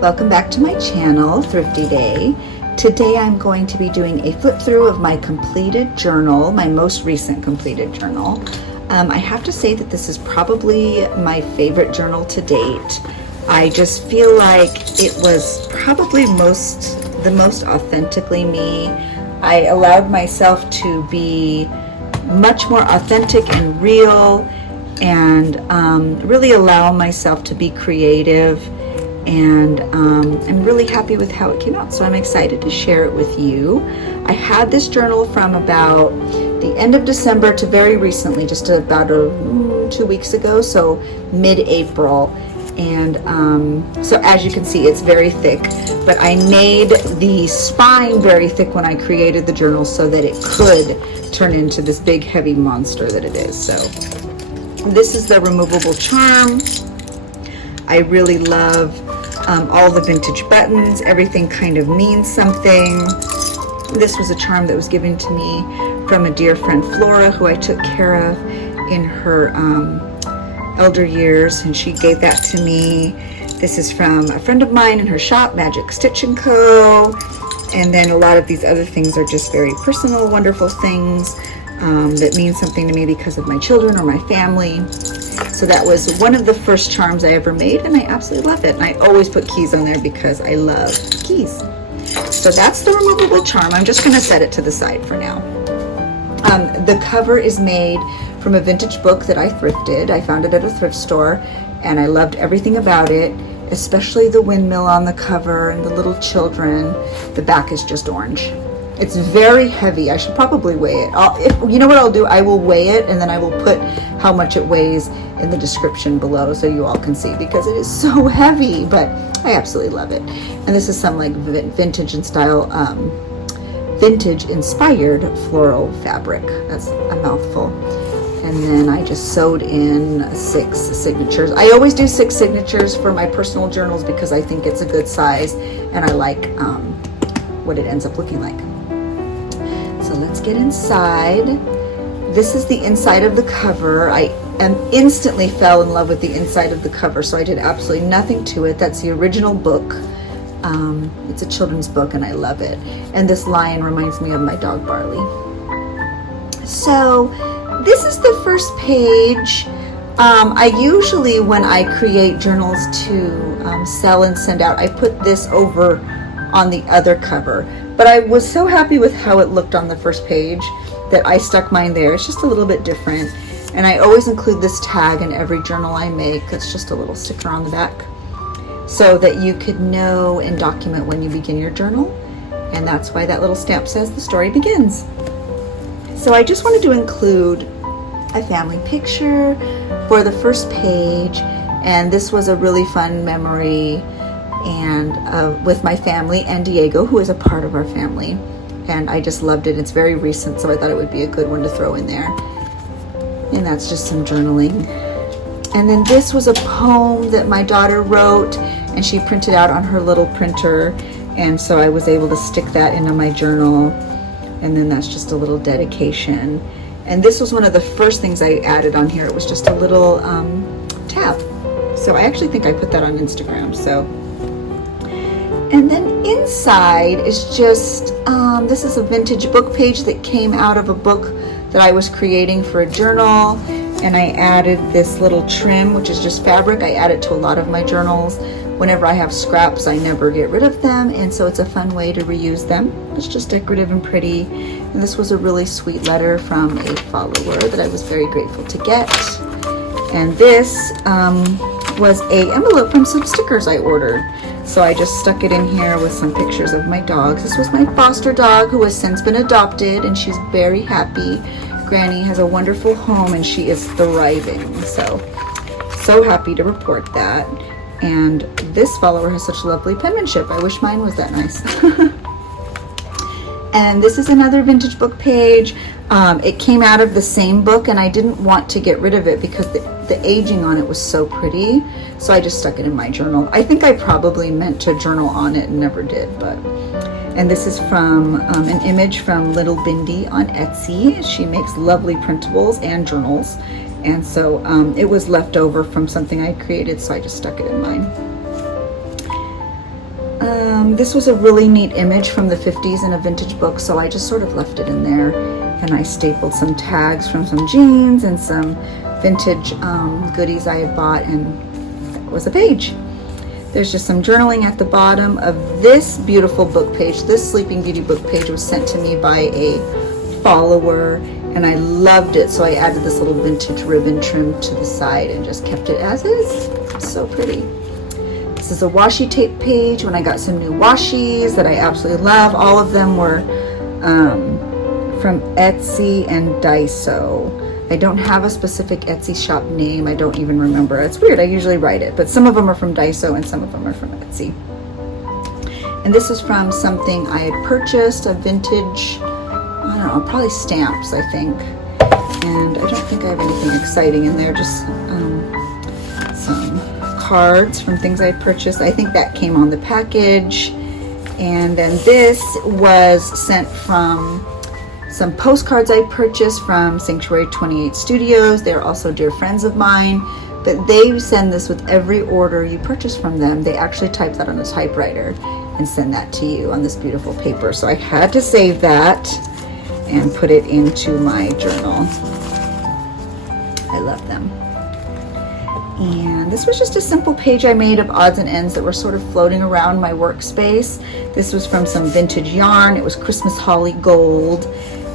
Welcome back to my channel, Thrifty Day. Today I'm going to be doing a flip through of my completed journal, my most recent completed journal. I have to say that this is probably my favorite journal to date. I just feel like it was probably the most authentically me. I allowed myself to be much more authentic and real, and really allow myself to be creative, and I'm really happy with how it came out, so I'm excited to share it with you. I had this journal from about the end of December to very recently, just about 2 weeks ago, so mid-April. And so as you can see, it's very thick, but I made the spine very thick when I created the journal so that it could turn into this big heavy monster that it is. So this is the removable charm. I really love all the vintage buttons. Everything kind of means something. This was a charm that was given to me from a dear friend, Flora, who I took care of in her elder years, and she gave that to me. This is from a friend of mine in her shop, Magic Stitch & Co. And then a lot of these other things are just very personal, wonderful things that mean something to me because of my children or my family. So that was one of the first charms I ever made, and I absolutely love it. And I always put keys on there because I love keys. So that's the removable charm. I'm just going to set it to the side for now. The cover is made from a vintage book that I thrifted. I found it at a thrift store, and I loved everything about it, especially the windmill on the cover and the little children. The back is just orange. It's very heavy. I should probably weigh it. You know what I'll do? I will weigh it, and then I will put how much it weighs in the description below so you all can see, because it is so heavy, but I absolutely love it. And this is some like vintage in style, vintage inspired floral fabric. That's a mouthful. And then I just sewed in 6 signatures. I always do 6 signatures for my personal journals because I think it's a good size, and I like what it ends up looking like. So let's get inside. This is the inside of the cover. I instantly fell in love with the inside of the cover, so I did absolutely nothing to it. That's the original book. It's a children's book, and I love it. And this lion reminds me of my dog Barley. So this is the first page. I usually, when I create journals to sell and send out, I put this over on the other cover. But I was so happy with how it looked on the first page that I stuck mine there. It's just a little bit different. And I always include this tag in every journal I make. It's just a little sticker on the back so that you could know and document when you begin your journal. And that's why that little stamp says the story begins. So I just wanted to include a family picture for the first page. And this was a really fun memory and with my family and Diego, who is a part of our family. And I just loved it. It's very recent, so I thought it would be a good one to throw in there. And that's just some journaling. And then this was a poem that my daughter wrote, and she printed out on her little printer, and so I was able to stick that into my journal. And then that's just a little dedication. And this was one of the first things I added on here. It was just a little tab. So I actually think I put that on Instagram. So, and then inside is just this is a vintage book page that came out of a book that I was creating for a journal, and I added this little trim, which is just fabric. I add it to a lot of my journals. Whenever I have scraps, I never get rid of them, and so it's a fun way to reuse them. It's just decorative and pretty. And this was a really sweet letter from a follower that I was very grateful to get. And this was a envelope from some stickers I ordered. So I just stuck it in here with some pictures of my dogs. This was my foster dog, who has since been adopted, and she's very happy. Granny has a wonderful home, and she is thriving. So happy to report that. And this follower has such lovely penmanship. I wish mine was that nice. And this is another vintage book page. It came out of the same book, and I didn't want to get rid of it because the aging on it was so pretty. So I just stuck it in my journal. I think I probably meant to journal on it and never did. And this is from an image from Little Bindi on Etsy. She makes lovely printables and journals. And so it was left over from something I created, so I just stuck it in mine. This was a really neat image from the 50s in a vintage book, so I just sort of left it in there. And I stapled some tags from some jeans and some vintage goodies I had bought, and that was a page. There's just some journaling at the bottom of this beautiful book page. This Sleeping Beauty book page was sent to me by a follower, and I loved it, so I added this little vintage ribbon trim to the side and just kept it as is. It's so pretty. This is a washi tape page when I got some new washis that I absolutely love. All of them were from Etsy and Daiso. I don't have a specific Etsy shop name. I don't even remember. It's weird. I usually write it, but some of them are from Daiso and some of them are from Etsy. And this is from something I had purchased, a vintage, I don't know, probably stamps, I think. And I don't think I have anything exciting in there, just some cards from things I purchased. I think that came on the package. And then this was sent from some postcards I purchased from Sanctuary 28 Studios. They're also dear friends of mine, but they send this with every order you purchase from them. They actually type that on a typewriter and send that to you on this beautiful paper. So I had to save that and put it into my journal. I love them. And this was just a simple page I made of odds and ends that were sort of floating around my workspace. This was from some vintage yarn. It was Christmas holly gold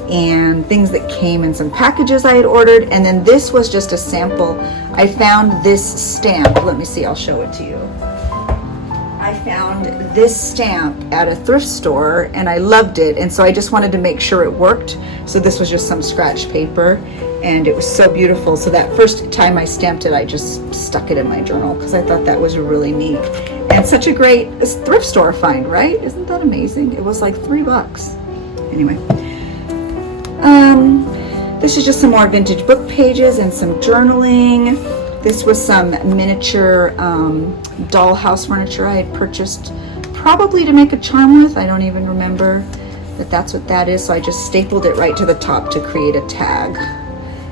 and things that came in some packages I had ordered. And then this was just a sample. I found this stamp. Let me see, I'll show it to you. I found this stamp at a thrift store and I loved it. And so I just wanted to make sure it worked. So this was just some scratch paper and it was so beautiful. So that first time I stamped it, I just stuck it in my journal because I thought that was really neat. And such a great thrift store find, right? Isn't that amazing? It was like $3. Anyway. This is just some more vintage book pages and some journaling. This was some miniature dollhouse furniture I had purchased probably to make a charm with. I don't even remember that that's what that is. So I just stapled it right to the top to create a tag.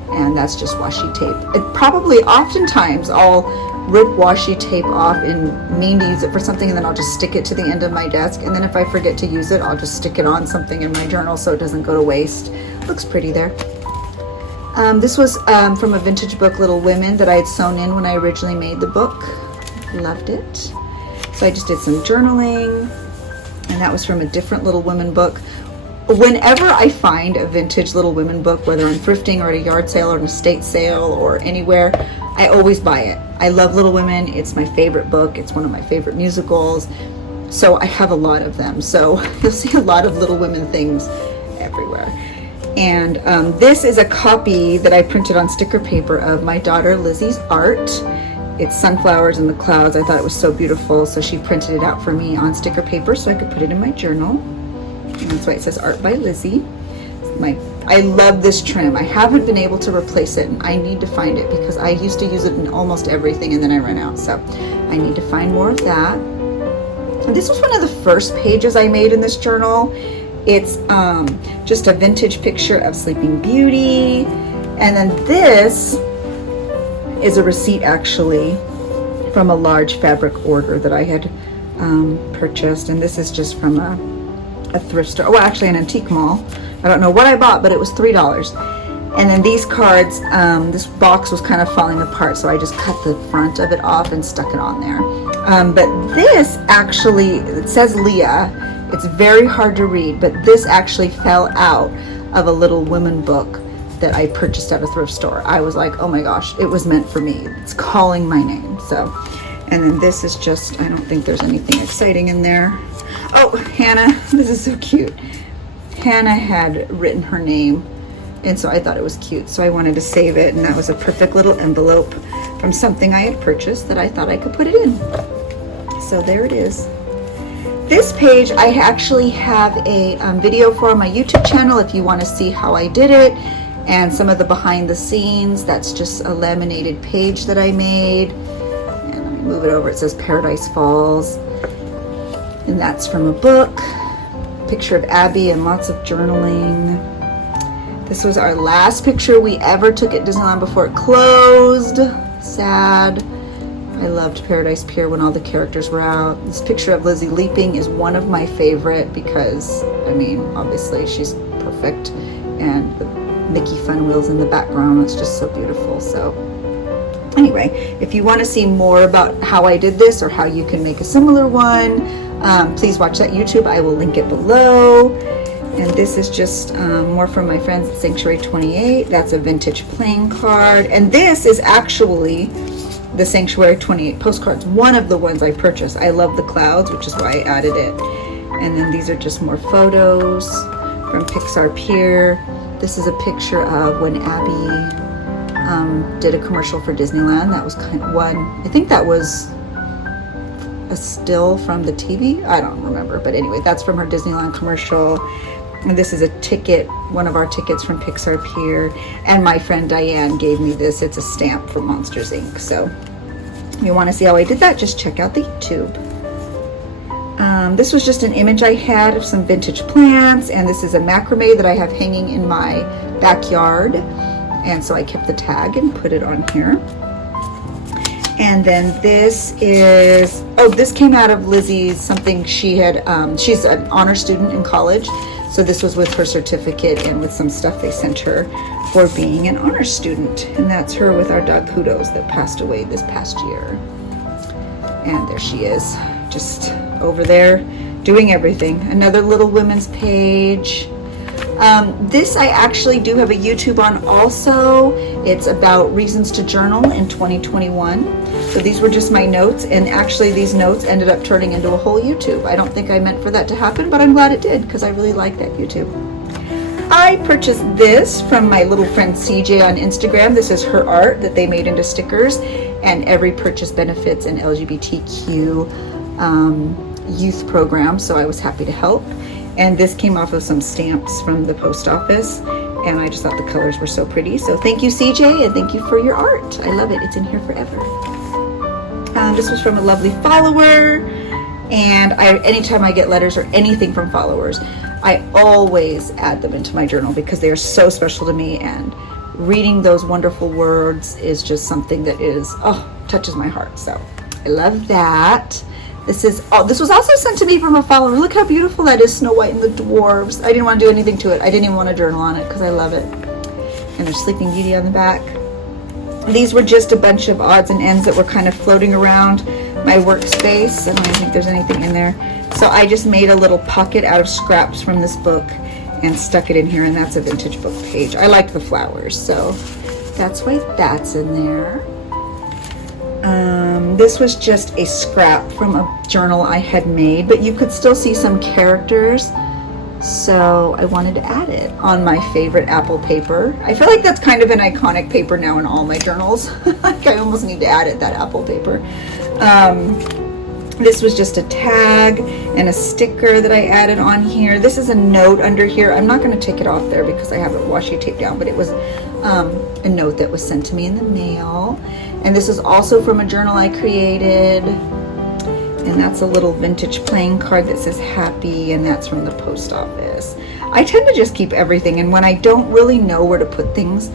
And that's just washi tape. It probably, oftentimes, I'll rip washi tape off and mean to use it for something, and then I'll just stick it to the end of my desk. And then if I forget to use it, I'll just stick it on something in my journal so it doesn't go to waste. Looks pretty there. This was from a vintage book, Little Women, that I had sewn in when I originally made the book. Loved it. So I just did some journaling, and that was from a different Little Women book. Whenever I find a vintage Little Women book, whether I'm thrifting or at a yard sale or an estate sale or anywhere, I always buy it. I love Little Women. It's my favorite book. It's one of my favorite musicals. So I have a lot of them. So you'll see a lot of Little Women things everywhere. And this is a copy that I printed on sticker paper of my daughter Lizzie's art. It's sunflowers in the clouds. I thought it was so beautiful, so she printed it out for me on sticker paper so I could put it in my journal. And that's why it says Art by Lizzie. I love this trim. I haven't been able to replace it, and I need to find it because I used to use it in almost everything and then I ran out. So I need to find more of that. And this was one of the first pages I made in this journal. It's just a vintage picture of Sleeping Beauty. And then this is a receipt actually from a large fabric order that I had purchased. And this is just from a thrift store. Well, actually an antique mall. I don't know what I bought, but it was $3. And then these cards, this box was kind of falling apart, so I just cut the front of it off and stuck it on there. But this actually, it says Leah. It's very hard to read, but this actually fell out of a Little Women book that I purchased at a thrift store. I was like, oh my gosh, it was meant for me. It's calling my name. So, and then this is just, I don't think there's anything exciting in there. Oh, Hannah, this is so cute. Hannah had written her name, and so I thought it was cute, so I wanted to save it, and that was a perfect little envelope from something I had purchased that I thought I could put it in. So there it is. This page I actually have a video for on my YouTube channel if you want to see how I did it and some of the behind the scenes. That's just a laminated page that I made. And let me move it over. It says Paradise Falls. And that's from a book. Picture of Abby and lots of journaling. This was our last picture we ever took at Disneyland before it closed. Sad. I loved Paradise Pier when all the characters were out. This picture of Lizzie leaping is one of my favorite because, I mean, obviously she's perfect. And the Mickey Fun Wheels in the background, it's just so beautiful. So anyway, if you want to see more about how I did this or how you can make a similar one, please watch that YouTube. I will link it below. And this is just more from my friends at Sanctuary 28. That's a vintage playing card. And this is actually the Sanctuary 28 postcards, one of the ones I purchased. I love the clouds, which is why I added it. And then these are just more photos from Pixar Pier. This is a picture of when Abby did a commercial for Disneyland. That was kind of one, I think that was a still from the TV. I don't remember, but anyway, that's from her Disneyland commercial. And this is a ticket, one of our tickets from Pixar Pier. And my friend Diane gave me this. It's a stamp from Monsters Inc. So if you want to see how I did that, just check out the YouTube. This was just an image I had of some vintage plants, and this is a macrame that I have hanging in my backyard. And so I kept the tag and put it on here. And then this is, oh, this came out of Lizzie's, something she had, she's an honor student in college. So this was with her certificate and with some stuff they sent her for being an honor student. And that's her with our dog Kudos that passed away this past year. And there she is, just over there doing everything. Another little women's page. This I actually do have a YouTube on also. It's about reasons to journal in 2021. So these were just my notes, and actually these notes ended up turning into a whole YouTube. I don't think I meant for that to happen, but I'm glad it did because I really like that YouTube. I purchased this from my little friend CJ on Instagram. This is her art that they made into stickers, and every purchase benefits an LGBTQ youth program, so I was happy to help. And this came off of some stamps from the post office, and I just thought the colors were so pretty. So thank you, CJ, and thank you for your art. I love it. It's in here forever. This was from a lovely follower, and anytime I get letters or anything from followers, I always add them into my journal because they are so special to me, and reading those wonderful words is just something that is, touches my heart. So I love that. This was also sent to me from a follower. Look how beautiful that is, Snow White and the Dwarves. I didn't want to do anything to it. I didn't even want to journal on it because I love it. And there's Sleeping Beauty on the back. These were just a bunch of odds and ends that were kind of floating around my workspace. I don't even think there's anything in there. So I just made a little pocket out of scraps from this book and stuck it in here, and that's a vintage book page. I liked the flowers, so that's why that's in there. This was just a scrap from a journal I had made, but you could still see some characters, so I wanted to add it on my favorite Apple paper. I feel like that's kind of an iconic paper now in all my journals. Like I almost need to add it, that Apple paper. This was just a tag and a sticker that I added on here. This is a note under here. I'm not going to take it off there because I have it washi taped down, but it was a note that was sent to me in the mail. And this is also from a journal I created. And that's a little vintage playing card that says happy, and that's from the post office. I tend to just keep everything, and when I don't really know where to put things,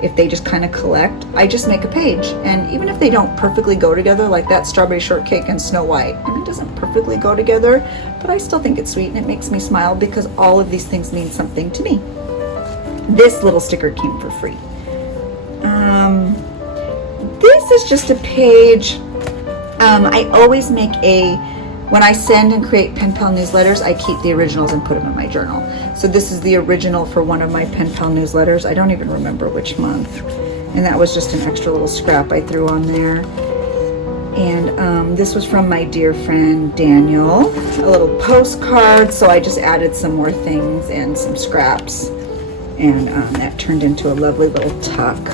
if they just kind of collect, I just make a page. And even if they don't perfectly go together, like that strawberry shortcake and Snow White, and it doesn't perfectly go together, but I still think it's sweet and it makes me smile because all of these things mean something to me. This little sticker came for free. This is just a page. I always make when I send and create pen pal newsletters, I keep the originals and put them in my journal. So this is the original for one of my pen pal newsletters. I don't even remember which month. And that was just an extra little scrap I threw on there. And this was from my dear friend Daniel, a little postcard. So I just added some more things and some scraps. And that turned into a lovely little tuck.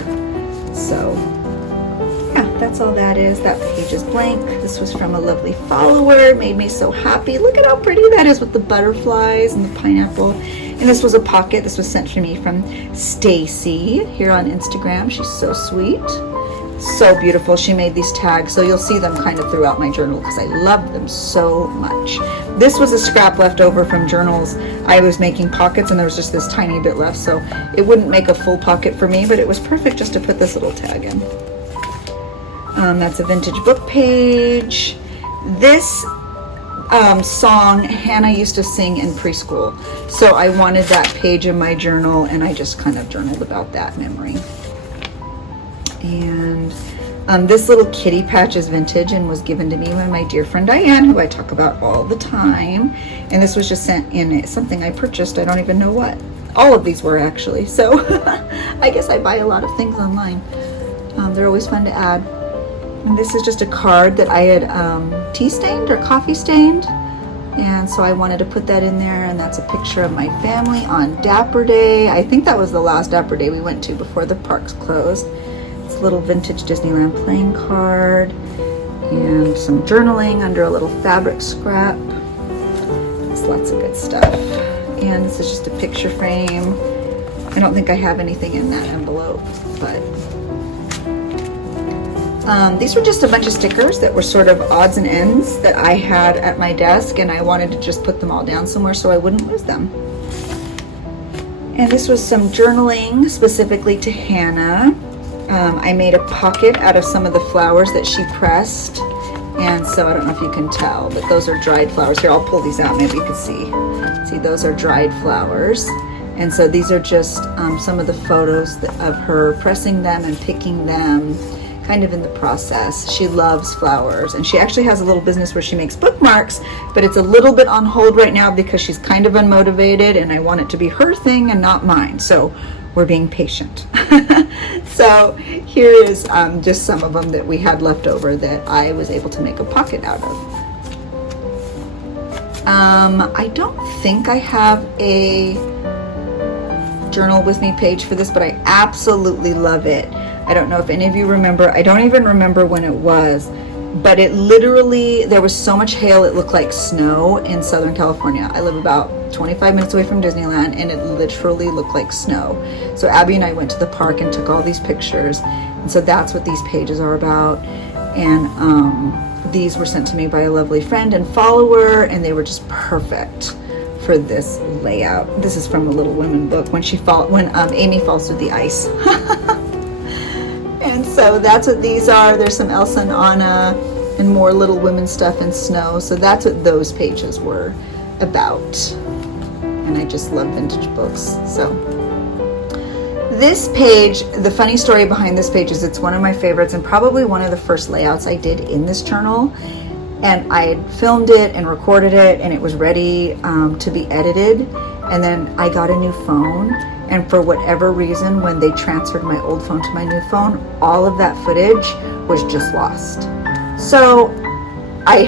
So yeah, that's all that is. That page is blank. This was from a lovely follower. It made me so happy. Look at how pretty that is with the butterflies and the pineapple. And this was a pocket. This was sent to me from Stacy here on Instagram. She's so sweet. So beautiful. She made these tags, so you'll see them kind of throughout my journal because I love them so much. This was a scrap left over from journals. I was making pockets and there was just this tiny bit left, so it wouldn't make a full pocket for me, but it was perfect just to put this little tag in. That's a vintage book page. This song Hannah used to sing in preschool, so I wanted that page in my journal, and I just kind of journaled about that memory. And this little kitty patch is vintage and was given to me by my dear friend Diane, who I talk about all the time. And this was just sent in something I purchased. I don't even know what. All of these were actually. So I guess I buy a lot of things online. They're always fun to add. And this is just a card that I had tea stained or coffee stained. And so I wanted to put that in there, and that's a picture of my family on Dapper Day. I think that was the last Dapper Day we went to before the parks closed. It's a little vintage Disneyland playing card, and some journaling under a little fabric scrap. It's lots of good stuff. And this is just a picture frame. I don't think I have anything in that envelope, but these were just a bunch of stickers that were sort of odds and ends that I had at my desk, and I wanted to just put them all down somewhere so I wouldn't lose them. And this was some journaling specifically to Hannah. I made a pocket out of some of the flowers that she pressed, and so I don't know if you can tell, but those are dried flowers. Here, I'll pull these out, maybe you can see. See, those are dried flowers. And so these are just some of the photos of her pressing them and picking them, kind of in the process. She loves flowers, and she actually has a little business where she makes bookmarks, but it's a little bit on hold right now because she's kind of unmotivated, and I want it to be her thing and not mine, so we're being patient. So here is just some of them that we had left over that I was able to make a pocket out of. I don't think I have a journal with me page for this, but I absolutely love it. I don't know if any of you remember. I don't even remember when it was, but it literally, there was so much hail it looked like snow in Southern California. I live about 25 minutes away from Disneyland, and it literally looked like snow. So Abby and I went to the park and took all these pictures, and so that's what these pages are about. And these were sent to me by a lovely friend and follower, and they were just perfect for this layout. This is from a Little Women book, when Amy falls through the ice. And so that's what these are. There's some Elsa and Anna and more Little Women stuff in snow. So that's what those pages were about. And I just love vintage books. So this page, the funny story behind this page is it's one of my favorites and probably one of the first layouts I did in this journal. And I had filmed it and recorded it, and it was ready to be edited. And then I got a new phone, and for whatever reason, when they transferred my old phone to my new phone, all of that footage was just lost. So I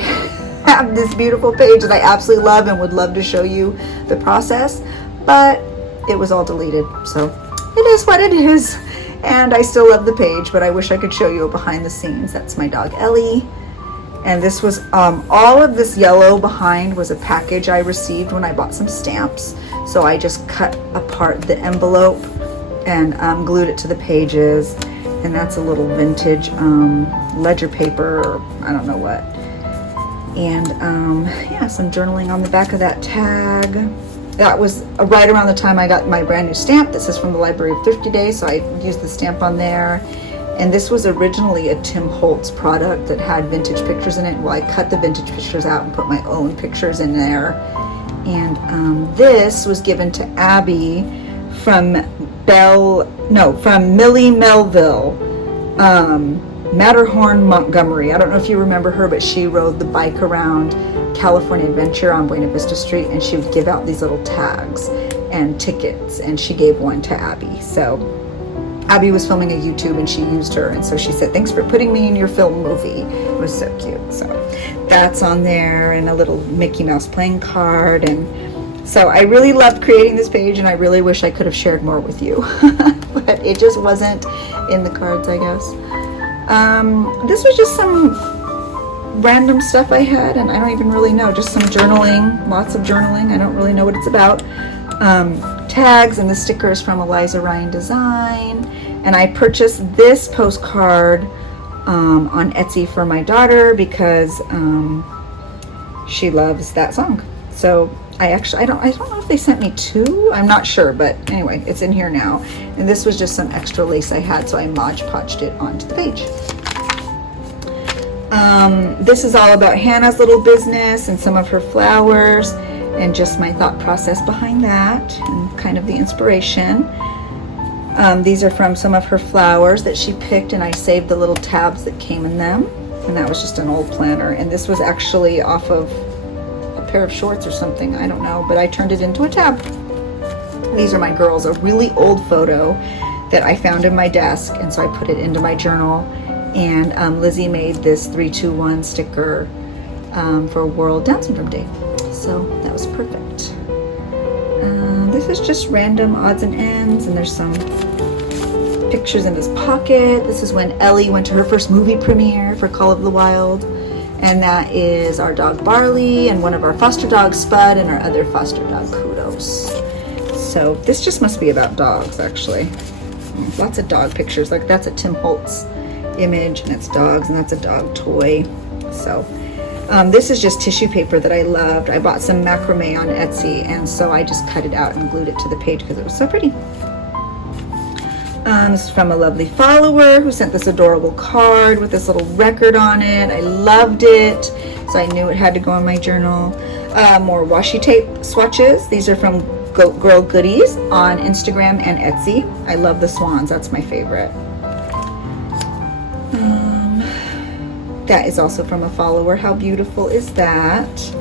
have this beautiful page that I absolutely love and would love to show you the process, but it was all deleted. So it is what it is. And I still love the page, but I wish I could show you a behind the scenes. That's my dog Ellie. And this was, all of this yellow behind was a package I received when I bought some stamps. So I just cut apart the envelope and glued it to the pages. And that's a little vintage ledger paper, or I don't know what. And yeah, some journaling on the back of that tag. That was right around the time I got my brand new stamp. This is from the Library of Thrifty Day, so I used the stamp on there. And this was originally a Tim Holtz product that had vintage pictures in it. Well, I cut the vintage pictures out and put my own pictures in there. And this was given to Abby from Millie Melville, Matterhorn, Montgomery. I don't know if you remember her, but she rode the bike around California Adventure on Buena Vista Street, and she would give out these little tags and tickets, and she gave one to Abby. So Abby was filming a YouTube and she used her, and so she said, "Thanks for putting me in your film movie." It was so cute. So that's on there, and a little Mickey Mouse playing card. And so I really loved creating this page, and I really wish I could have shared more with you, but it just wasn't in the cards, I guess. This was just some random stuff I had, and I don't even really know, just some journaling, lots of journaling. I don't really know what it's about. Tags, and the stickers from Eliza Ryan Design. And I purchased this postcard on Etsy for my daughter because she loves that song. So I don't know if they sent me two, I'm not sure, but anyway, it's in here now. And this was just some extra lace I had, so I Mod Podged it onto the page. This is all about Hannah's little business and some of her flowers and just my thought process behind that and kind of the inspiration. These are from some of her flowers that she picked, and I saved the little tabs that came in them, and that was just an old planner, and this was actually off of a pair of shorts or something, I don't know, but I turned it into a tab. These are my girls, a really old photo that I found in my desk, and so I put it into my journal. And Lizzie made this 3-2-1 sticker for World Down Syndrome Day, so that was perfect. This is just random odds and ends, and there's some pictures in this pocket. This is when Ellie went to her first movie premiere for Call of the Wild, and that is our dog Barley and one of our foster dogs Spud and our other foster dog Kudos. So this just must be about dogs, actually. Lots of dog pictures. Like that's a Tim Holtz image, and it's dogs, and that's a dog toy. So this is just tissue paper that I loved. I bought some macrame on Etsy, and so I just cut it out and glued it to the page because it was so pretty. This is from a lovely follower who sent this adorable card with this little record on it. I loved it, so I knew it had to go in my journal. More washi tape swatches. These are from Goat Girl Goodies on Instagram and Etsy. I love the swans. That's my favorite. That is also from a follower. How beautiful is that?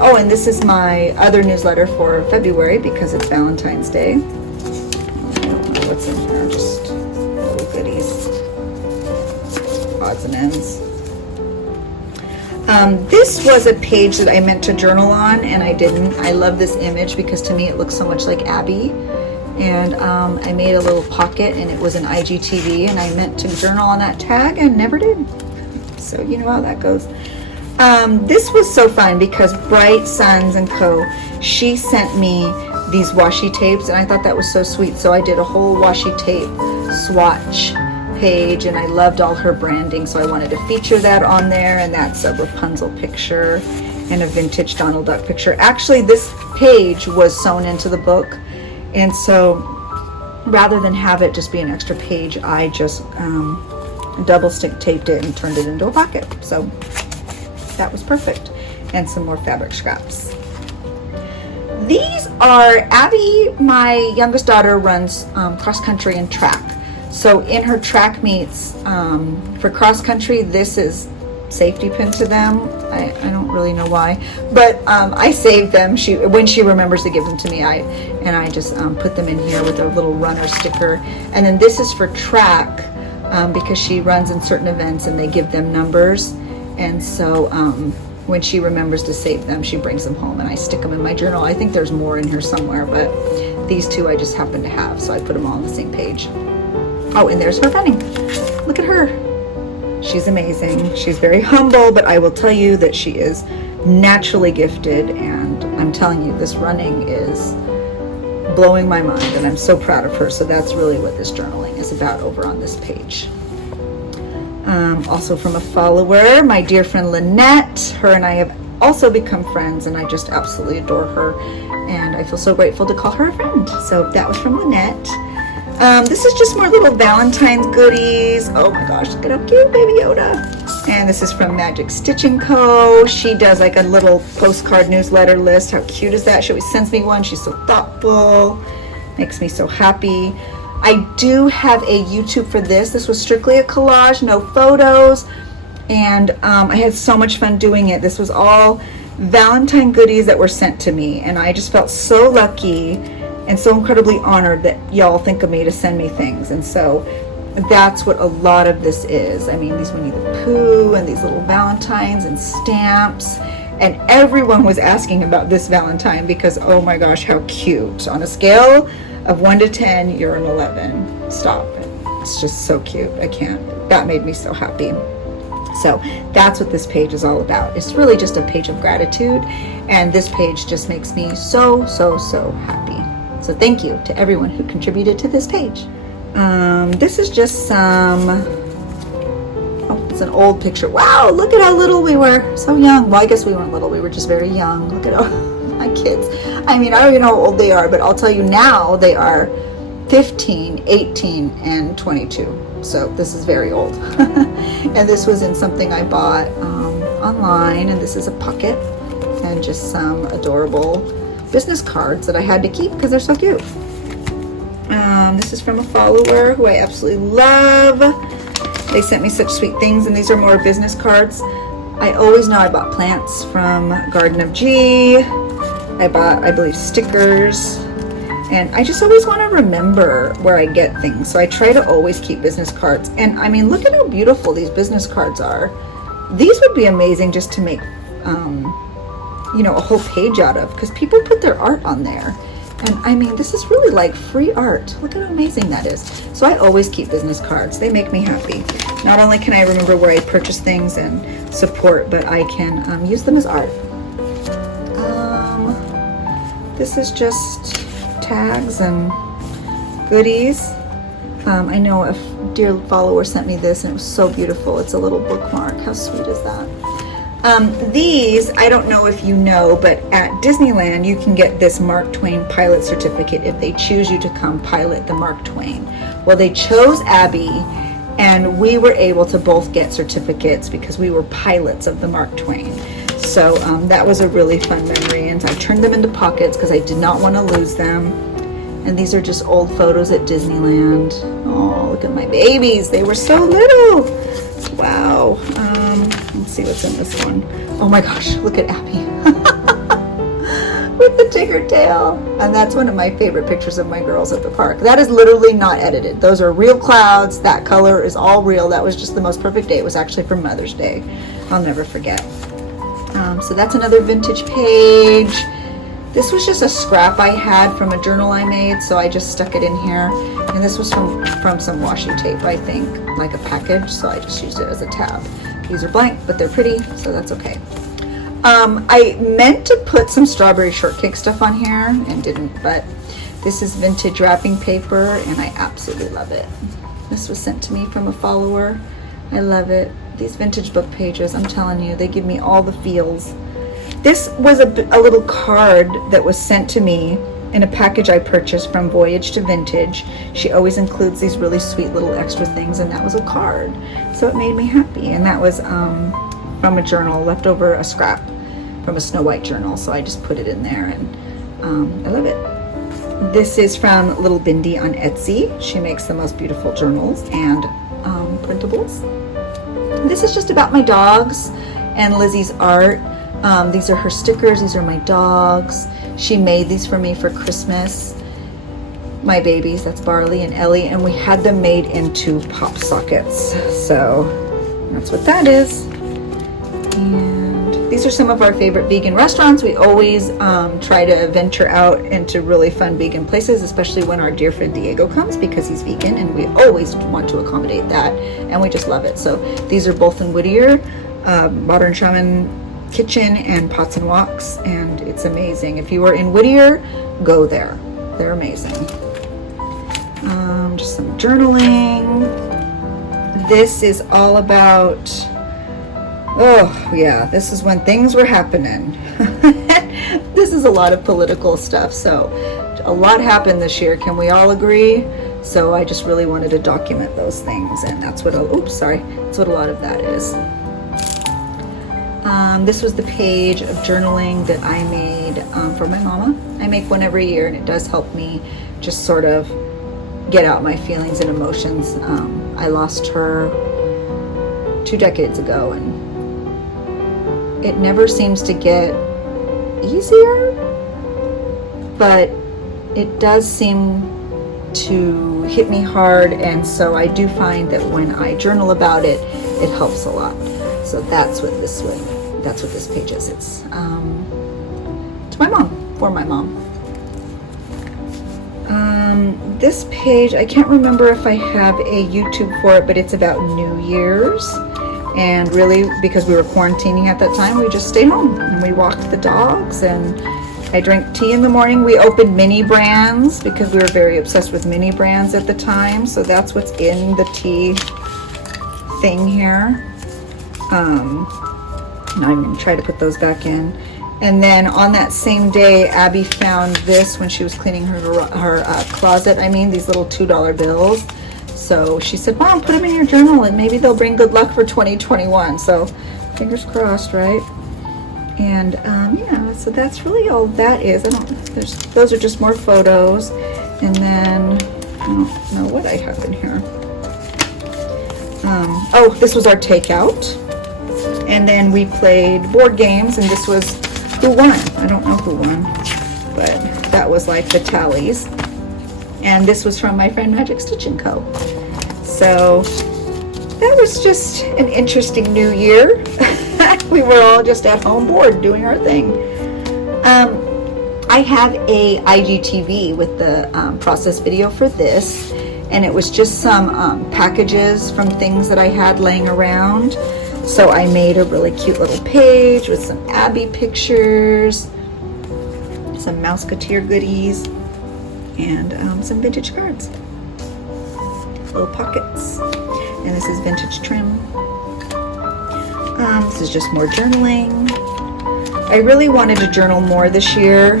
Oh, and this is my other newsletter for February because it's Valentine's Day. I don't know what's in here, just little goodies, odds and ends. This was a page that I meant to journal on, and I didn't. I love this image because to me it looks so much like Abby. And I made a little pocket, and it was an IGTV, and I meant to journal on that tag and never did. So you know how that goes. This was so fun because Bright Sons and Co. She sent me these washi tapes, and I thought that was so sweet. So I did a whole washi tape swatch page, and I loved all her branding, so I wanted to feature that on there. And that's a Rapunzel picture and a vintage Donald Duck picture. Actually, this page was sewn into the book, and so rather than have it just be an extra page, I just double stick taped it and turned it into a pocket. So that was perfect. And some more fabric scraps. These are Abby, my youngest daughter, runs cross country and track. So in her track meets for cross country, this is safety pin to them. I don't really know why, but I saved them. When she remembers to give them to me, I just put them in here with a little runner sticker. And then this is for track because she runs in certain events and they give them numbers. And so when she remembers to save them, she brings them home and I stick them in my journal. I think there's more in here somewhere, but these two I just happen to have, so I put them all on the same page. Oh, and there's her running. Look at her. She's amazing. She's very humble, but I will tell you that she is naturally gifted, and I'm telling you, this running is blowing my mind, and I'm so proud of her. So that's really what this journaling is about over on this page. Also from a follower, my dear friend Lynette. Her and I have also become friends, and I just absolutely adore her, and I feel so grateful to call her a friend. So that was from Lynette. This is just more little Valentine's goodies. Oh my gosh, look at how cute Baby Yoda. And this is from Magic Stitch & Co. She does like a little postcard newsletter list. How cute is that? She always sends me one. She's so thoughtful. Makes me so happy. I do have a YouTube for this. This was strictly a collage, no photos. And I had so much fun doing it. This was all Valentine goodies that were sent to me. And I just felt so lucky and so incredibly honored that y'all think of me to send me things. And so that's what a lot of this is. I mean, these Winnie the Pooh and these little Valentines and stamps. And everyone was asking about this Valentine because, oh my gosh, how cute. On a scale of 1 to 10, you're an 11. Stop. It's just so cute. I can't. That made me so happy. So that's what this page is all about. It's really just a page of gratitude. And this page just makes me so, so, so happy. So thank you to everyone who contributed to this page. This is just some, oh, it's an old picture. Wow, look at how little we were. So young. Well, I guess we weren't little. We were just very young. Look at all my kids. I mean, I don't even know how old they are, but I'll tell you now they are 15, 18, and 22. so this is very old. And this was in something I bought online, and this is a pocket and just some adorable business cards that I had to keep because they're so cute. This is from a follower who I absolutely love. They sent me such sweet things, and these are more business cards. I always know I bought plants from Garden of G. I bought, I believe, stickers. And I just always want to remember where I get things. So I try to always keep business cards. And I mean, look at how beautiful these business cards are. These would be amazing just to make, you know, a whole page out of, because people put their art on there. And I mean, this is really like free art. Look at how amazing that is. So I always keep business cards. They make me happy. Not only can I remember where I purchase things and support, but I can use them as art. This is just tags and goodies. I know a dear follower sent me this, and it was so beautiful. It's a little bookmark. How sweet is that? These, I don't know if you know, but at Disneyland you can get this Mark Twain pilot certificate if they choose you to come pilot the Mark Twain. Well, they chose Abby, and we were able to both get certificates because we were pilots of the Mark Twain. So that was a really fun memory, and I turned them into pockets because I did not want to lose them. And these are just old photos at Disneyland. Oh, look at my babies. They were so little. Wow. Let's see what's in this one. Oh my gosh, look at Abby. With the tigger tail. And that's one of my favorite pictures of my girls at the park. That is literally not edited. Those are real clouds. That color is all real. That was just the most perfect day. It was actually for Mother's Day. I'll never forget. So that's another vintage page. This was just a scrap I had from a journal I made, so I just stuck it in here. And this was from some washi tape, I think, like a package, so I just used it as a tab. These are blank, but they're pretty, so that's okay. I meant to put some strawberry shortcake stuff on here and didn't, but this is vintage wrapping paper, and I absolutely love it. This was sent to me from a follower. I love it. These vintage book pages, I'm telling you, they give me all the feels. This was a little card that was sent to me in a package I purchased from Voyage to Vintage. She always includes these really sweet little extra things, and that was a card. So it made me happy, and that was from a journal, left over a scrap from a Snow White journal, so I just put it in there, and I love it. This is from Little Bindi on Etsy. She makes the most beautiful journals and printables. This is just about my dogs and Lizzie's art. These are her stickers. These are my dogs. She made these for me for Christmas. My babies, that's Barley and Ellie, and we had them made into pop sockets. So that's what that is. And these are some of our favorite vegan restaurants. We always try to venture out into really fun vegan places, especially when our dear friend Diego comes, because he's vegan, and we always want to accommodate that, and we just love it. So these are both in Whittier, Modern Shaman Kitchen and Pots and Walks, and it's amazing. If you are in Whittier, go there. They're amazing. Just some journaling. This is all about, oh yeah, this is when things were happening. This is a lot of political stuff, so a lot happened this year, can we all agree? So I just really wanted to document those things, and that's what, that's what a lot of that is. This was the page of journaling that I made for my mama. I make one every year, and it does help me just sort of get out my feelings and emotions. I lost her 2 decades ago, and it never seems to get easier, but it does seem to hit me hard, and so I do find that when I journal about it, it helps a lot. So that's what this page is. It's to my mom, for my mom. This page, I can't remember if I have a YouTube for it, but it's about New Year's. And really, because we were quarantining at that time, we just stayed home and we walked the dogs, and I drank tea in the morning. We opened mini brands because we were very obsessed with mini brands at the time. So that's what's in the tea thing here. Now I'm going to try to put those back in. And then on that same day, Abby found this when she was cleaning her closet. I mean, these little $2 bills. So she said, Mom, put them in your journal and maybe they'll bring good luck for 2021. So fingers crossed, right? And yeah, so that's really all that is. Those are just more photos. And then I don't know what I have in here. Oh, this was our takeout. And then we played board games, and this was who won. I don't know who won, but that was like the tallies. And this was from my friend Magic Stitch & Co. So that was just an interesting new year. We were all just at home bored doing our thing. I have a IGTV with the process video for this, and it was just some packages from things that I had laying around. So I made a really cute little page with some Abby pictures, some Mouseketeer goodies, and some vintage cards. Little pockets. And this is vintage trim. This is just more journaling. I really wanted to journal more this year,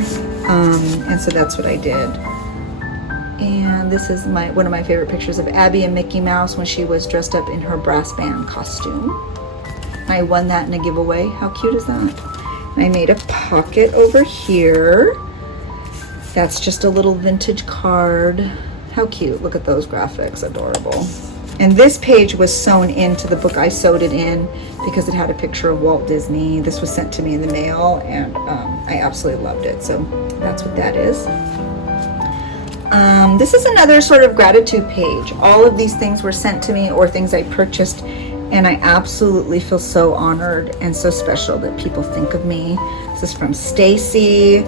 and so that's what I did. And this is one of my favorite pictures of Abby and Mickey Mouse when she was dressed up in her brass band costume. I won that in a giveaway. How cute is that? And I made a pocket over here. That's just a little vintage card. How cute. Look at those graphics. Adorable. And this page was sewn into the book I sewed it in because it had a picture of Walt Disney. This was sent to me in the mail, and I absolutely loved it. So that's what that is. This is another sort of gratitude page. All of these things were sent to me or things I purchased, and I absolutely feel so honored and so special that people think of me. This is from Stacy,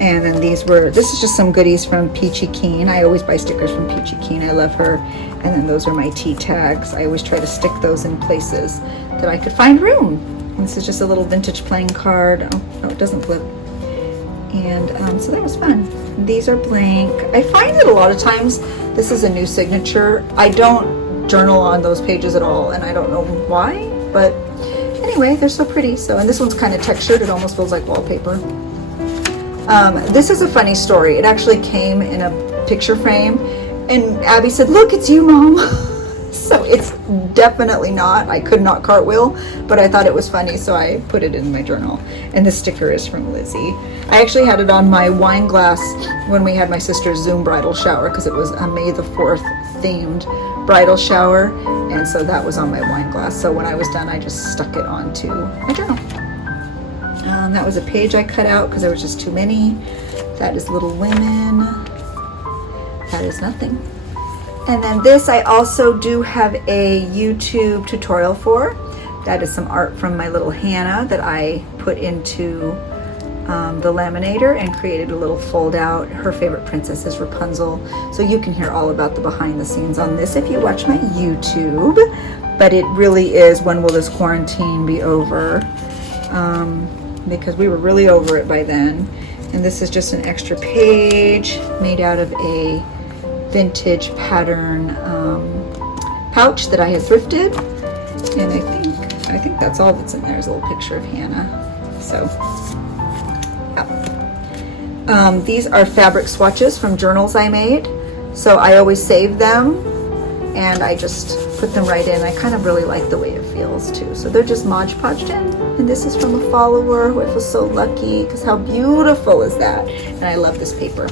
and then this is just some goodies from Peachy Keen. I always buy stickers from Peachy Keen. I love her. And then those are my tea tags. I always try to stick those in places that I could find room. And this is just a little vintage playing card. Oh, no, it doesn't flip. And so that was fun. These are blank. I find that a lot of times this is a new signature. I don't journal on those pages at all, and I don't know why, but anyway, they're so pretty. So, and this one's kind of textured. It almost feels like wallpaper. This is a funny story. It actually came in a picture frame, and Abby said, "Look, it's you, Mom." So it's definitely not. I could not cartwheel, but I thought it was funny, so I put it in my journal. And this sticker is from Lizzie. I actually had it on my wine glass when we had my sister's Zoom bridal shower, because it was a May the 4th themed bridal shower, and so that was on my wine glass. So when I was done, I just stuck it onto my journal. That was a page I cut out because there was just too many. That is Little Women. That is nothing. And then this I also do have a YouTube tutorial for. That is some art from my little Hannah that I put into the laminator and created a little fold out. Her favorite princess is Rapunzel. So you can hear all about the behind the scenes on this if you watch my YouTube. But it really is, when will this quarantine be over? Because we were really over it by then. And this is just an extra page made out of a vintage pattern pouch that I had thrifted, and I think that's all that's in there. Is a little picture of Hannah. So yeah. These are fabric swatches from journals I made, so I always save them and I just put them right in. I kind of really like the way it feels too. So they're just Mod Podged in, and this is from a follower who I feel so lucky, because how beautiful is that? And I love this paper.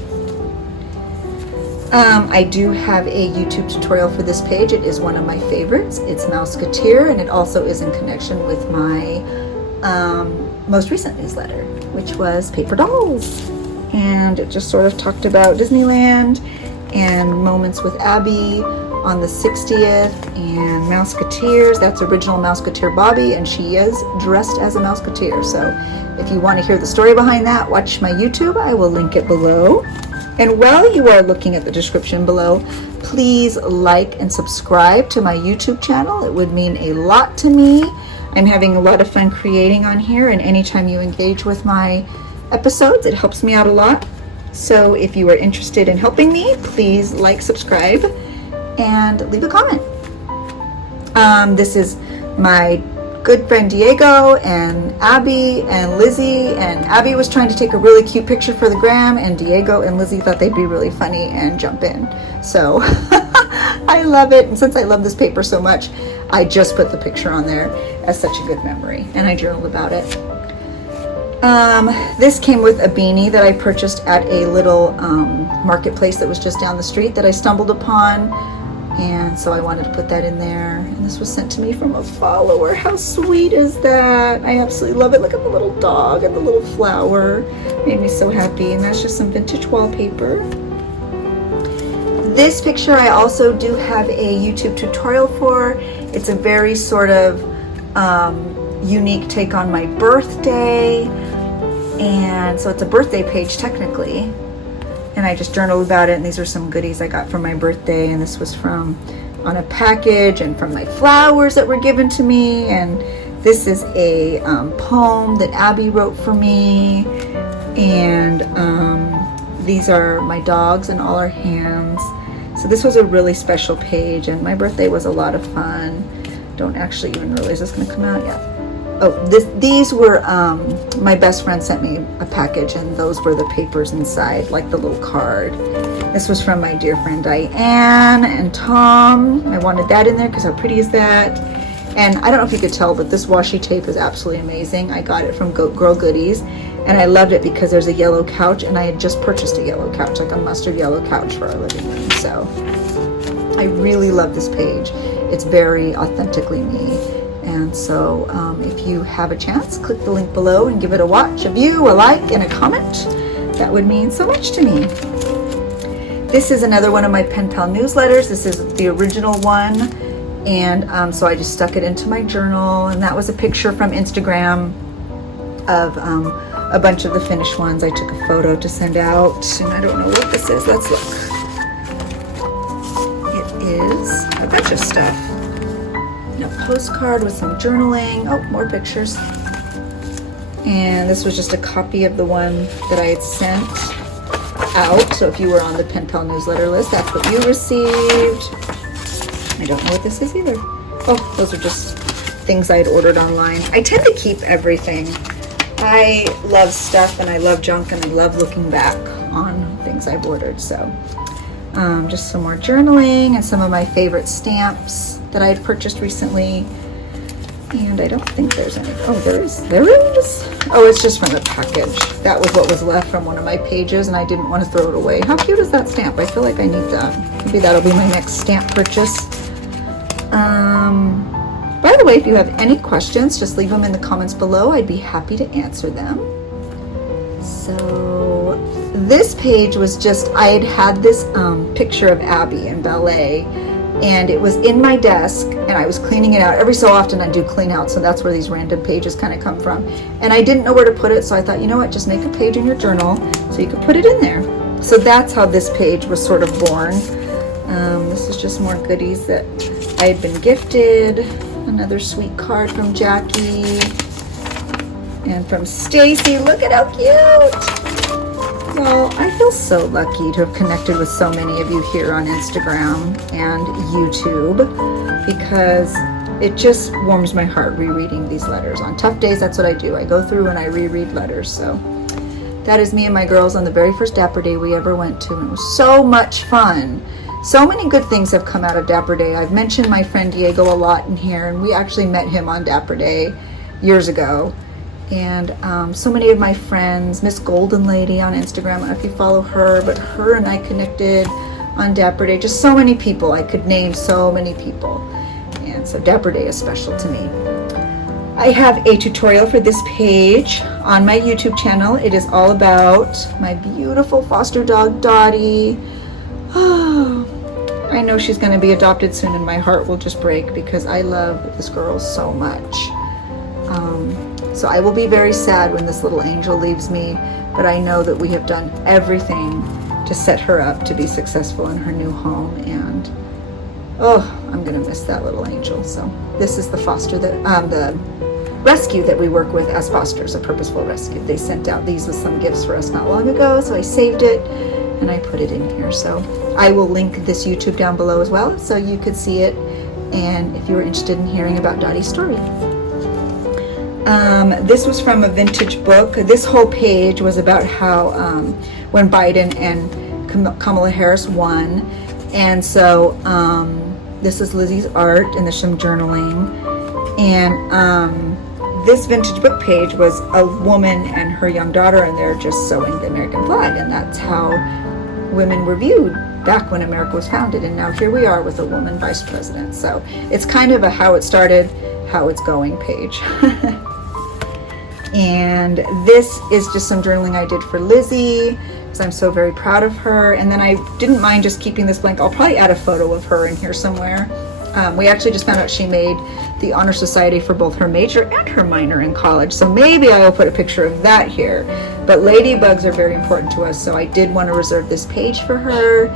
I do have a YouTube tutorial for this page. It is one of my favorites. It's Mouseketeer, and it also is in connection with my most recent newsletter, which was Paper Dolls. And it just sort of talked about Disneyland and moments with Abby on the 60th, and Mouseketeers. That's original Mouseketeer Bobby, and she is dressed as a Mouseketeer. So if you want to hear the story behind that, watch my YouTube. I will link it below. And while you are looking at the description below, please like and subscribe to my YouTube channel. It would mean a lot to me. I'm having a lot of fun creating on here, and anytime you engage with my episodes, it helps me out a lot. So if you are interested in helping me, please like, subscribe, and leave a comment. This is my good friend Diego and Abby and Lizzie, and Abby was trying to take a really cute picture for the gram, and Diego and Lizzie thought they'd be really funny and jump in. So I love it. And since I love this paper so much, I just put the picture on there as such a good memory. And I journaled about it. This came with a beanie that I purchased at a little marketplace that was just down the street that I stumbled upon. And so I wanted to put that in there. And this was sent to me from a follower. How sweet is that? I absolutely love it. Look at the little dog and the little flower. Made me so happy. And that's just some vintage wallpaper. This picture I also do have a YouTube tutorial for. It's a very sort of unique take on my birthday. And so it's a birthday page technically. And I just journaled about it, and these are some goodies I got for my birthday, and this was from on a package and from my flowers that were given to me. And this is a poem that Abby wrote for me, and these are my dogs and all our hands. So this was a really special page, and my birthday was a lot of fun. Don't actually even realize it's going to come out yet. Oh, these were, my best friend sent me a package, and those were the papers inside, like the little card. This was from my dear friend Diane and Tom. I wanted that in there because how pretty is that? And I don't know if you could tell, but this washi tape is absolutely amazing. I got it from Girl Goodies, and I loved it because there's a yellow couch, and I had just purchased a yellow couch, like a mustard yellow couch for our living room. So I really love this page. It's very authentically me. And so if you have a chance, click the link below and give it a watch, a view, a like, and a comment. That would mean so much to me. This is another one of my pen pal newsletters. This is the original one. And so I just stuck it into my journal. And that was a picture from Instagram of a bunch of the finished ones. I took a photo to send out. And I don't know what this is. Let's look. It is a bunch of stuff. A postcard with some journaling. Oh, more pictures. And this was just a copy of the one that I had sent out. So if you were on the Pen Pal newsletter list, that's what you received. I don't know what this is either. Oh, those are just things I had ordered online. I tend to keep everything. I love stuff and I love junk and I love looking back on things I've ordered. So just some more journaling and some of my favorite stamps that I had purchased recently. And I don't think there's any. Oh, there is. There is. Oh, it's just from the package. That was what was left from one of my pages, and I didn't want to throw it away. How cute is that stamp? I feel like I need that. Maybe that'll be my next stamp purchase. By the way, if you have any questions, just leave them in the comments below. I'd be happy to answer them. So this page was just, I had this picture of Abby in ballet, and it was in my desk, and I was cleaning it out. Every so often I do clean out, so that's where these random pages kind of come from. And I didn't know where to put it, so I thought, you know what, just make a page in your journal so you could put it in there. So that's how this page was sort of born. This is just more goodies that I had been gifted. Another sweet card from Jackie. And from Stacy. Look at how cute! Well, I feel so lucky to have connected with so many of you here on Instagram and YouTube, because it just warms my heart rereading these letters. On tough days, that's what I do. I go through and I reread letters. So that is me and my girls on the very first Dapper Day we ever went to, and it was so much fun. So many good things have come out of Dapper Day. I've mentioned my friend Diego a lot in here, and we actually met him on Dapper Day years ago. And so many of my friends, Miss Golden Lady on Instagram, I don't know if you follow her, but her and I connected on Dapper Day. Just so many people. I could name so many people. And so Dapper Day is special to me. I have a tutorial for this page on my YouTube channel. It is all about my beautiful foster dog, Dottie. Oh, I know she's going to be adopted soon, and my heart will just break because I love this girl so much. So I will be very sad when this little angel leaves me, but I know that we have done everything to set her up to be successful in her new home, and oh, I'm gonna miss that little angel. So this is the foster that the rescue that we work with as fosters, a purposeful rescue. They sent out these with some gifts for us not long ago, so I saved it and I put it in here. So I will link this YouTube down below as well, so you could see it, and if you were interested in hearing about Dottie's story. This was from a vintage book. This whole page was about how when Biden and Kamala Harris won, And so this is Lizzie's art, and there's some journaling. And this vintage book page was a woman and her young daughter, and they're just sewing the American flag, and that's how women were viewed back when America was founded. And now here we are with a woman vice president. So it's kind of a how it started, how it's going page. And this is just some journaling I did for Lizzie, because I'm so very proud of her. And then I didn't mind just keeping this blank. I'll probably add a photo of her in here somewhere. We actually just found out she made the Honor Society for both her major and her minor in college. So maybe I'll put a picture of that here. But ladybugs are very important to us, so I did want to reserve this page for her.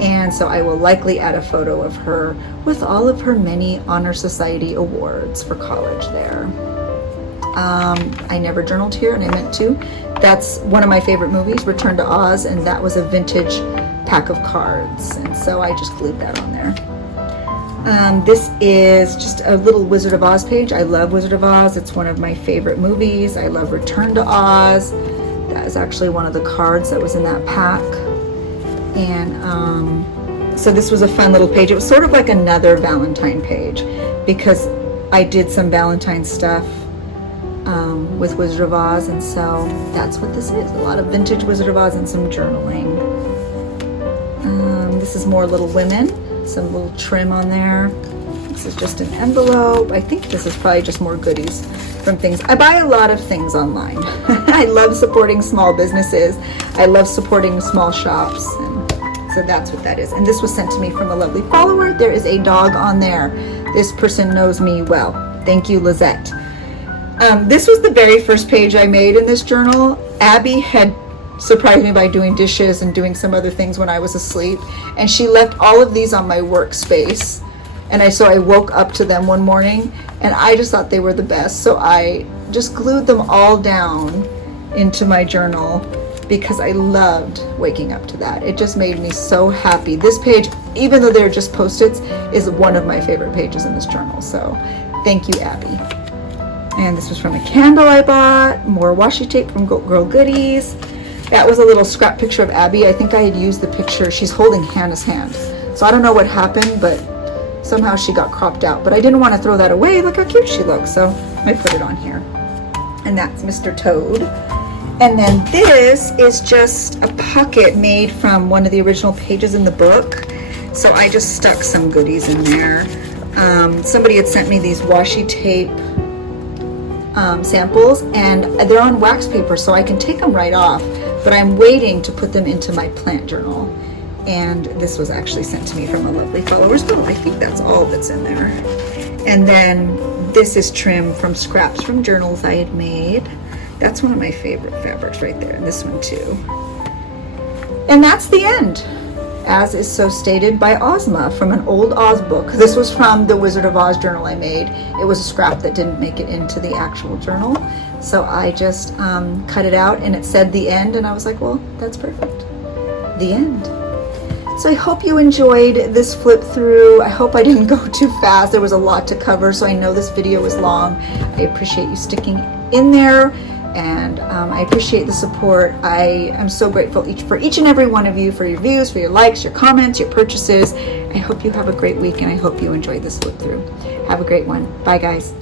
And so I will likely add a photo of her with all of her many Honor Society awards for college there. I never journaled here, and I meant to. That's one of my favorite movies, Return to Oz, and that was a vintage pack of cards. And so I just glued that on there. This is just a little Wizard of Oz page. I love Wizard of Oz. It's one of my favorite movies. I love Return to Oz. That is actually one of the cards that was in that pack. And so this was a fun little page. It was sort of like another Valentine page, because I did some Valentine stuff with Wizard of Oz, and so that's what this is. A lot of vintage Wizard of Oz and some journaling. This is more Little Women. Some little trim on there. This is just an envelope. I think this is probably just more goodies from things. I buy a lot of things online. I love supporting small businesses. I love supporting small shops. And so that's what that is. And this was sent to me from a lovely follower. There is a dog on there. This person knows me well. Thank you, Lizette. This was the very first page I made in this journal. Abby had surprised me by doing dishes and doing some other things when I was asleep, and she left all of these on my workspace, and so I woke up to them one morning, and I just thought they were the best, so I just glued them all down into my journal because I loved waking up to that. It just made me so happy. This page, even though they're just Post-its, is one of my favorite pages in this journal, so thank you, Abby. And this was from a candle I bought, more washi tape from Girl Goodies. That was a little scrap picture of Abby. I think I had used the picture. She's holding Hannah's hand. So I don't know what happened, but somehow she got cropped out. But I didn't want to throw that away. Look how cute she looks. So I put it on here. And that's Mr. Toad. And then this is just a pocket made from one of the original pages in the book. So I just stuck some goodies in there. Somebody had sent me these washi tape samples, and they're on wax paper, so I can take them right off, but I'm waiting to put them into my plant journal. And this was actually sent to me from a lovely follower as well. I think that's all that's in there. And then this is trim from scraps from journals I had made. That's one of my favorite fabrics right there, and this one too. And that's the end, as is so stated by Ozma from an old Oz book. This was from the Wizard of Oz journal I made. It was a scrap that didn't make it into the actual journal. So I just cut it out, and it said the end, and I was like, well, that's perfect. The end. So I hope you enjoyed this flip through. I hope I didn't go too fast. There was a lot to cover, so I know this video was long. I appreciate you sticking in there, and I appreciate the support. I am so grateful for each and every one of you, for your views, for your likes, your comments, your purchases. I hope you have a great week, and I hope you enjoyed this flip through. Have a great one. Bye, guys.